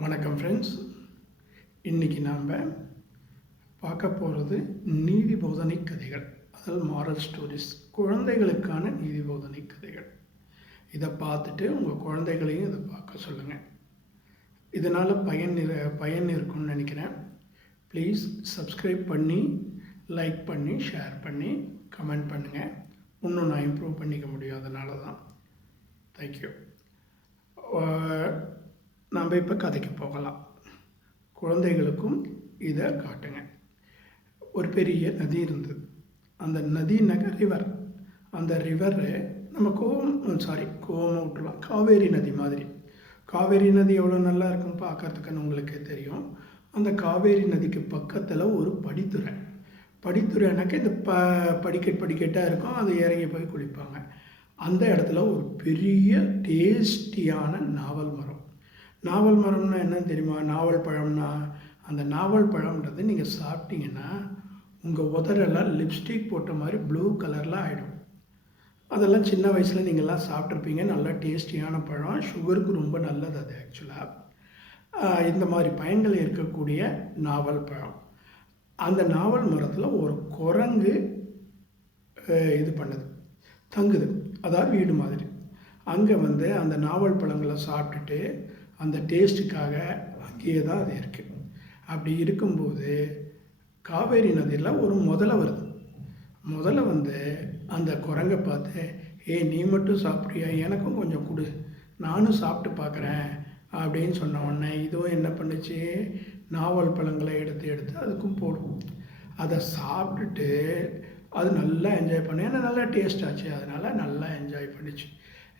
வணக்கம் ஃப்ரெண்ட்ஸ் இன்றைக்கி நாம் பார்க்க போகிறது நீதி போதனை கதைகள். அதாவது மாரல் ஸ்டோரிஸ் குழந்தைகளுக்கான நீதி போதனை கதைகள். இதை பார்த்துட்டு உங்கள் குழந்தைகளையும் இதை பார்க்க சொல்லுங்கள் இதனால் பயன் இரு- பயன் இருக்கும்னு நினைக்கிறேன். ப்ளீஸ் சப்ஸ்கிரைப் பண்ணி லைக் பண்ணி ஷேர் பண்ணி கமெண்ட் பண்ணுங்கள் இன்னும் நான் இம்ப்ரூவ் பண்ணிக்க முடியும் அதனால தான் தேங்க்யூ நம்ம இப்போ கதைக்கு போகலாம். குழந்தைகளுக்கும் இதை காட்டுங்க. ஒரு பெரிய நதி இருந்தது. அந்த நதி நகர் ரிவர் அந்த ரிவரு நம்ம கோவம் சாரி கோவம் விட்டுலாம் காவேரி நதி மாதிரி. காவேரி நதி எவ்வளோ நல்லா இருக்கும் பார்க்கறதுக்குன்னு உங்களுக்கே தெரியும். அந்த காவேரி நதிக்கு பக்கத்தில் ஒரு படித்துறை. படித்துறைனாக்க இந்த ப படிக்கட் படிக்கட்டாக இருக்கும். அது இறங்கி போய் குளிப்பாங்க. அந்த இடத்துல ஒரு பெரிய டேஸ்டியான நாவல் மரம் நாவல் மரம்னா என்னன்னு தெரியுமா? நாவல் பழம்னா அந்த நாவல் பழம்ன்றது நீங்கள் சாப்பிட்டீங்கன்னா உங்கள் உதரெல்லாம் லிப்ஸ்டிக் போட்ட மாதிரி ப்ளூ கலரில் ஆகிடும் அதெல்லாம் சின்ன வயசில் நீங்கள்லாம் சாப்பிட்ருப்பீங்க நல்லா டேஸ்டியான பழம். சுகருக்கு ரொம்ப நல்லது அது ஆக்சுவலாக இந்த மாதிரி பயன்கள் இருக்கக்கூடிய நாவல் பழம். அந்த நாவல் மரத்தில் ஒரு குரங்கு இது பண்ணுது. தங்குது. அதாவது வீடு மாதிரி. அங்கே வந்து அந்த நாவல் பழங்களை சாப்பிட்டுட்டு அந்த டேஸ்ட்டுக்காக அங்கேயே தான் அது இருக்குது அப்படி இருக்கும்போது காவேரி நதியில் ஒரு முதல்ல வருது. முதல்ல வந்து அந்த குரங்கை பார்த்து ஏய் நீ மட்டும் சாப்பிட்றியா? எனக்கும் கொஞ்சம் கொடு. நானும் சாப்பிட்டு பார்க்குறேன் அப்படின்னு சொன்ன உடனே இதுவும் என்ன பண்ணுச்சு? நாவல் பழங்களை எடுத்து எடுத்து அதுக்கும் போடும் அதை சாப்பிட்டுட்டு அது நல்லா என்ஜாய் பண்ணி. ஏன்னா நல்லா டேஸ்ட் ஆச்சு. அதனால் நல்லா என்ஜாய் பண்ணிச்சு.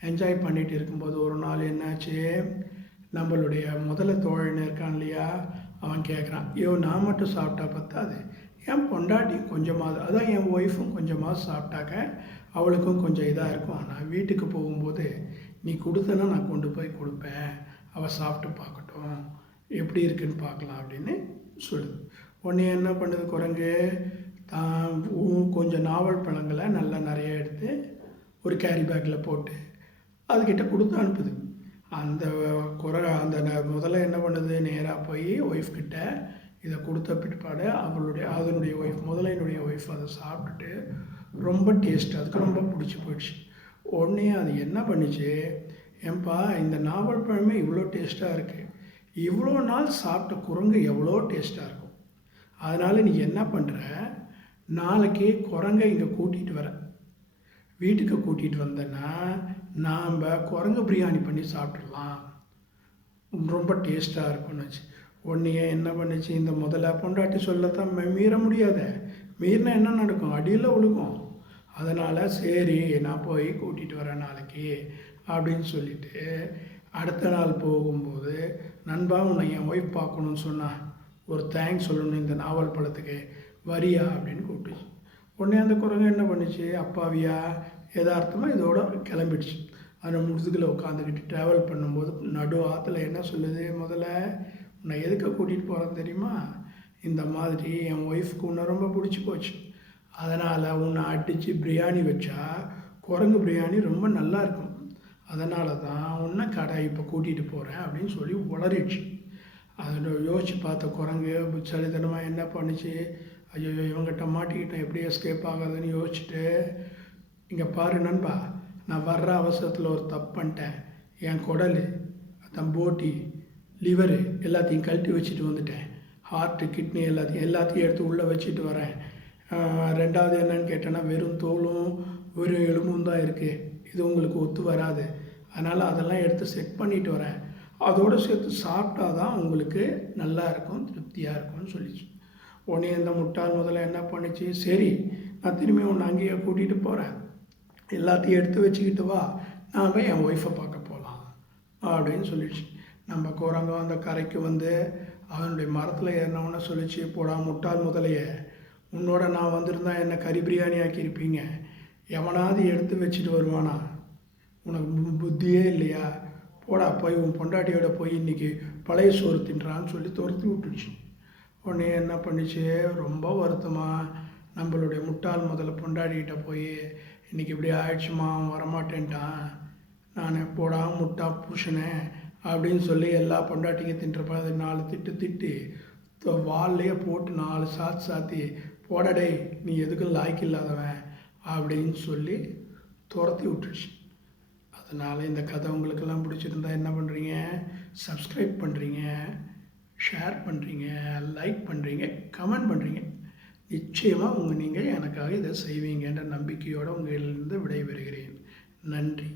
என்ஜாய் பண்ணிட்டு இருக்கும்போது ஒரு நாள் என்னாச்சு? நம்மளுடைய முதல்ல தோழன் இருக்கான் இல்லையா? அவன் கேட்குறான் ஐயோ நான் மட்டும் சாப்பிட்டா பத்தாது. என் பொண்டாட்டி கொஞ்சமாவது அதான் என் ஒய்ஃபும் கொஞ்சமாக சாப்பிட்டாக்க அவளுக்கும் கொஞ்சம் இதாக இருக்கும். நான் வீட்டுக்கு போகும்போது நீ கொடுத்தனா நான் கொண்டு போய் கொடுப்பேன். அவள் சாப்பிட்டு பார்க்கட்டும். எப்படி இருக்குன்னு பார்க்கலாம் அப்படின்னு சொல்லுது. உடனே என்ன பண்ணுது குரங்கு? தான் கொஞ்சம் நாவல் பழங்களை நல்லா நிறைய எடுத்து ஒரு கேரி பேக்கில் போட்டு அதுக்கிட்ட கொடுத்து அனுப்புது. அந்த குறை அந்த ந- முதல்ல என்ன பண்ணுது? நேராக போய் ஒய்ஃப்கிட்ட இதை கொடுத்த பிற்பாடு அவளுடைய அதனுடைய ஒய்ஃப் முதலையினுடைய ஒய்ஃப் அதை சாப்பிட்டுட்டு ரொம்ப டேஸ்ட் அதுக்கு ரொம்ப பிடிச்சி போயிடுச்சு. உடனே அது என்ன பண்ணுச்சு? ஏன்பா இந்த நாவல் பழமே இவ்வளோ டேஸ்ட்டாக இருக்குது இவ்வளோ நாள் சாப்பிட்ட குரங்கு எவ்வளோ டேஸ்ட்டாக இருக்கும்? அதனால் நீ என்ன பண்ணுற நாளைக்கு குரங்கை இங்கே கூட்டிகிட்டு வர. வீட்டுக்கு கூட்டிகிட்டு வந்தேன்னா நாம் குரங்கு பிரியாணி பண்ணி சாப்பிட்றலாம் ரொம்ப டேஸ்ட்டாக இருக்கும்னு வச்சு. என்ன பண்ணுச்சு? இந்த முதல்ல பொண்டாட்டி சொல்லத்தான் மீற முடியாத. மீறினா என்ன நடக்கும்? அடியில் உழுக்கும் அதனால் சரி நான் போய் கூட்டிகிட்டு வரேன் நாளைக்கு அப்படின்னு சொல்லிட்டு அடுத்த நாள் போகும்போது நண்பா உன்னை என் ஒய்ஃப் பார்க்கணும்னு சொன்னான் ஒரு தேங்க்ஸ் சொல்லணும் இந்த நாவல் பழத்துக்கு. வரியா? அப்படின்னு கூப்பிட்டுச்சு உடனே அந்த குரங்கு என்ன பண்ணுச்சு? அப்பாவியா? யதார்த்தமாக இதோட கிளம்பிடுச்சு. அதை முதுகில் உட்காந்துக்கிட்டு ட்ராவல் பண்ணும்போது நடு ஆற்றுல என்ன சொல்லுது? முதல்ல உன்னை எதுக்கு கூட்டிகிட்டு போகிறேன் தெரியுமா? இந்த மாதிரி என் ஒய்ஃப்க்கு உன்னை ரொம்ப பிடிச்சி போச்சு. அதனால் உன்னை அடித்து பிரியாணி வச்சா குரங்கு பிரியாணி ரொம்ப நல்லா இருக்கும். அதனால தான் உன்னை கடை இப்போ கூட்டிகிட்டு போகிறேன் அப்படின்னு சொல்லி உளறிடுச்சு. அதை யோசித்து பார்த்த குரங்கு புச்சலித்தனமாக என்ன பண்ணுச்சு? ஐயோ இவங்கிட்ட மாட்டிக்கிட்டேன் எப்படி எஸ்கேப் ஆகாதுன்னு யோசிச்சுட்டு இங்கே பாரு நண்பா நான் வர்ற அவசரத்தில் ஒரு தப்பு பண்ணிட்டேன். என் குடல் தம்போட்டி போட்டி லிவரு எல்லாத்தையும் கழட்டி வச்சுட்டு வந்துட்டேன். ஹார்ட்டு கிட்னி எல்லாத்தையும் எல்லாத்தையும் எடுத்து உள்ளே வச்சுட்டு வரேன். ரெண்டாவது என்னன்னு கேட்டேன்னா வெறும் தோலும் வெறும் எலும்பும் தான் இருக்குது இது உங்களுக்கு ஒத்து வராது. அதனால் அதெல்லாம் எடுத்து செக் பண்ணிட்டு வரேன். அதோடு சேர்த்து சாப்பிட்டா தான் உங்களுக்கு நல்லா இருக்கும் திருப்தியாக இருக்கும்னு சொல்லிச்சு. உடனே இந்த முட்டாள் முதல்ல என்ன பண்ணுச்சு? சரி நான் திரும்பி உன்னை அங்கேயே கூட்டிகிட்டு போகிறேன் எல்லாத்தையும் எடுத்து வச்சுக்கிட்டு வா நாம் என் ஒய்ஃபை பார்க்க போகலாம் அப்படின்னு சொல்லிடுச்சு. நம்ம குரங்கு அந்த கரைக்கு வந்து அவனுடைய மரத்தில் ஏறினவொன்னே சொல்லிச்சு போடா முட்டாள் முதலையே உன்னோட நான் வந்திருந்தா என்ன கறி பிரியாணி ஆக்கியிருப்பீங்க? எவனாவது எடுத்து வச்சுட்டு வருவானா? உனக்கு புத்தியே இல்லையா? போடா போய் உன் பொண்டாட்டியோட போய் இன்னைக்கு பழைய சோறு தின்றான்னு சொல்லி துரத்தி விட்டுடுச்சு. உடனே என்ன பண்ணுச்சு? ரொம்ப வருத்தமாக நம்மளுடைய முட்டாள் முதல்ல பொண்டாடிக்கிட்ட போய் இன்னைக்கு இப்படி ஆயிடுச்சுமா அவன் வரமாட்டேன்ட்டான். நான் போடா முட்டா புருஷனே அப்படின்னு சொல்லி எல்லா பொண்டாட்டிங்க தின்றப்பா அதை நாலு திட்டு திட்டு தொ- வால்லையே போட்டு நாலு சாத்து சாத்தி போடடே நீ எதுக்கும் லாய்க்கு இல்லாதவன் அப்படின்னு சொல்லி துரத்தி விட்டுருச்சு. அதனால் இந்த கதை உங்களுக்கெல்லாம் பிடிச்சிருந்தா என்ன பண்ணுறீங்க சப்ஸ்கிரைப் பண்ணுறீங்க ஷேர் பண்ணுறீங்க லைக் பண்ணுறீங்க கமெண்ட் பண்ணுறீங்க நிச்சயமாக உங்கள் நீங்கள் எனக்காக இதை செய்வீங்கன்ற நம்பிக்கையோடு உங்களிலிருந்து விடைபெறுகிறேன். நன்றி.